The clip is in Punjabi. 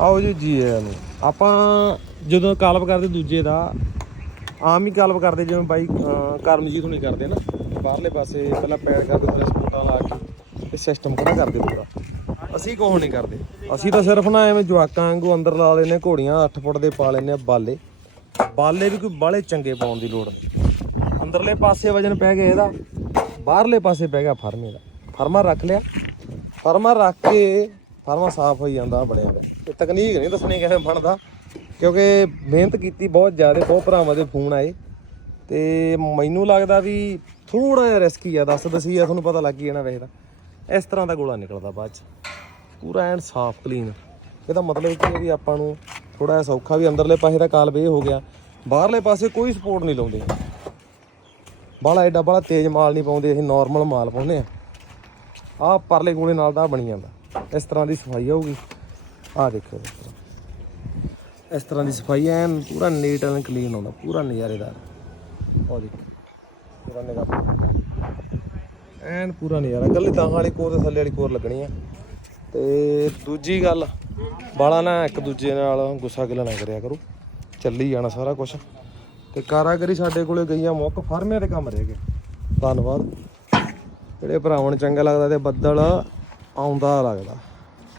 ਆਓ ਜੀ ਜੀ ਆਇਆਂ ਨੂੰ। ਆਪਾਂ ਜਦੋਂ ਕਾਲਵ ਕਰਦੇ ਦੂਜੇ ਦਾ ਆਮ ਹੀ ਕਾਲਵ ਕਰਦੇ ਜਿਵੇਂ ਬਾਈ ਅਹ, ਕਰਮਜੀਤ ਹੁਣੀ ਕਰਦੇ ਨਾ। ਬਾਹਰਲੇ ਪਾਸੇ ਪਹਿਲਾਂ ਪੈਡ ਕਰਦੇ ਫਿਰ ਸਪੋਰਟਾਂ ਲਾ ਕੇ ਇਹ ਸਿਸਟਮ ਖੜਾ ਕਰਦੇ ਪੂਰਾ। ਅਸੀਂ ਕੋਹ ਨਹੀਂ ਕਰਦੇ। ਅਸੀਂ ਤਾਂ ਸਿਰਫ ਨਾ ਐਵੇਂ ਜਵਾਕਾਂ ਵਾਂਗੂ ਅੰਦਰ ਲਾ ਲੈਨੇ ਘੋੜੀਆਂ 8 ਫੁੱਟ ਦੇ ਪਾ ਲੈਨੇ ਆ ਬਾਲੇ। ਬਾਲੇ ਵੀ ਕੋਈ ਬਾਲੇ ਚੰਗੇ ਪਾਉਣ ਦੀ ਲੋੜ ਨਹੀਂ। ਅੰਦਰਲੇ ਪਾਸੇ ਵਜਨ ਪੈ ਗਿਆ ਇਹਦਾ ਬਾਹਰਲੇ ਪਾਸੇ ਪੈ ਗਿਆ ਫਰਮੇ ਦਾ। ਫਰਮਾ ਰੱਖ ਲਿਆ। ਫਰਮਾ ਰੱਖ ਕੇ ਫਰਮਾ ਸਾਫ਼ ਹੋਈ ਜਾਂਦਾ ਬਣਿਆ ਹੋਇਆ ਇਹ ਤਕਨੀਕ ਨਹੀਂ ਦੱਸਣੀ ਕਿਵੇਂ ਬਣਦਾ, ਕਿਉਂਕਿ ਮਿਹਨਤ ਕੀਤੀ ਬਹੁਤ ਜ਼ਿਆਦਾ, ਬਹੁਤ ਭਰਾਵਾਂ ਦੇ ਫੋਨ ਆਏ। ਤੇ ਮੈਨੂੰ ਲੱਗਦਾ ਵੀ ਥੋੜਾ ਜਿਹਾ ਰਿਸਕੀ ਆ, ਦੱਸ ਦਸੀ ਆ, ਤੁਹਾਨੂੰ ਪਤਾ ਲੱਗ ਹੀ ਜਾਣਾ ਵੈਸੇ ਤਾਂ। ਇਸ ਤਰ੍ਹਾਂ ਦਾ ਗੋਲਾ ਨਿਕਲਦਾ ਬਾਅਦ ਚ। ਪੂਰਾ ਐਨ ਸਾਫ਼ ਕਲੀਨ ਇਹਦਾ ਮਤਲਬ ਕੀ ਹੈ ਵੀ ਆਪਾਂ ਨੂੰ ਥੋੜਾ ਜਿਹਾ ਸੌਖਾ ਵੀ, ਅੰਦਰਲੇ ਪਾਸੇ ਦਾ ਕਾਲਵੇ ਹੋ ਗਿਆ। ਬਾਹਰਲੇ ਪਾਸੇ ਕੋਈ ਸਪੋਰਟ ਨਹੀਂ ਲਾਉਂਦੇ। ਬਾਲਾ ਐਡਾ ਬਾਲਾ ਤੇਜ਼ ਮਾਲ ਨਹੀਂ ਪਾਉਂਦੇ, ਅਸੀਂ ਨਾਰਮਲ ਮਾਲ ਪਾਉਂਦੇ ਆ। ਆਹ ਪਰਲੇ ਗੋਲੇ ਨਾਲ ਤਾਂ ਬਣੀ ਜਾਂਦਾ। ਇਸ ਤਰ੍ਹਾਂ ਦੀ ਸਫ਼ਾਈ ਆਊਗੀ ਆਹ ਦੇਖੋ ਇਸ ਤਰ੍ਹਾਂ। ਇਸ ਤਰ੍ਹਾਂ ਦੀ ਸਫ਼ਾਈ ਐਨ ਪੂਰਾ ਨੀਟ ਐਂਡ ਕਲੀਨ ਆਉਂਦਾ ਪੂਰਾ ਨਜ਼ਾਰੇਦਾਰ। ਆਹ ਦੇਖੋ, ਪੂਰਾ ਨਿਗਾ ਐਨ ਪੂਰਾ ਨਜ਼ਾਰਾ। ਕੱਲੇ ਤਾਂ ਵਾਲੀ ਕੋਰ ਤੇ ਥੱਲੇ ਵਾਲੀ ਕੋਰ ਲੱਗਣੀ ਆ। ਤੇ ਦੂਜੀ ਗੱਲ, ਬਾਲਾ ਨਾ ਇੱਕ ਦੂਜੇ ਨਾਲ ਗੁੱਸਾ ਗਿਲਾ ਨਾ ਕਰਿਆ ਕਰੋ। ਚੱਲੀ ਜਾਣਾ ਸਾਰਾ ਕੁਝ ਤੇ ਕਾਰਾਗਰੀ ਸਾਡੇ ਕੋਲੇ ਗਈਆਂ ਮੁੱਕ ਫਾਰਮਿਆਂ ਦੇ ਕੰਮ ਰਹਿ ਗਏ। ਧੰਨਵਾਦ। ਜਿਹੜੇ ਭਰਾਵਾਂ ਨੂੰ ਚੰਗਾ ਲੱਗਦਾ ਤੇ ਬੱਦਲ ਆਉਂਦਾ ਲੱਗਦਾ।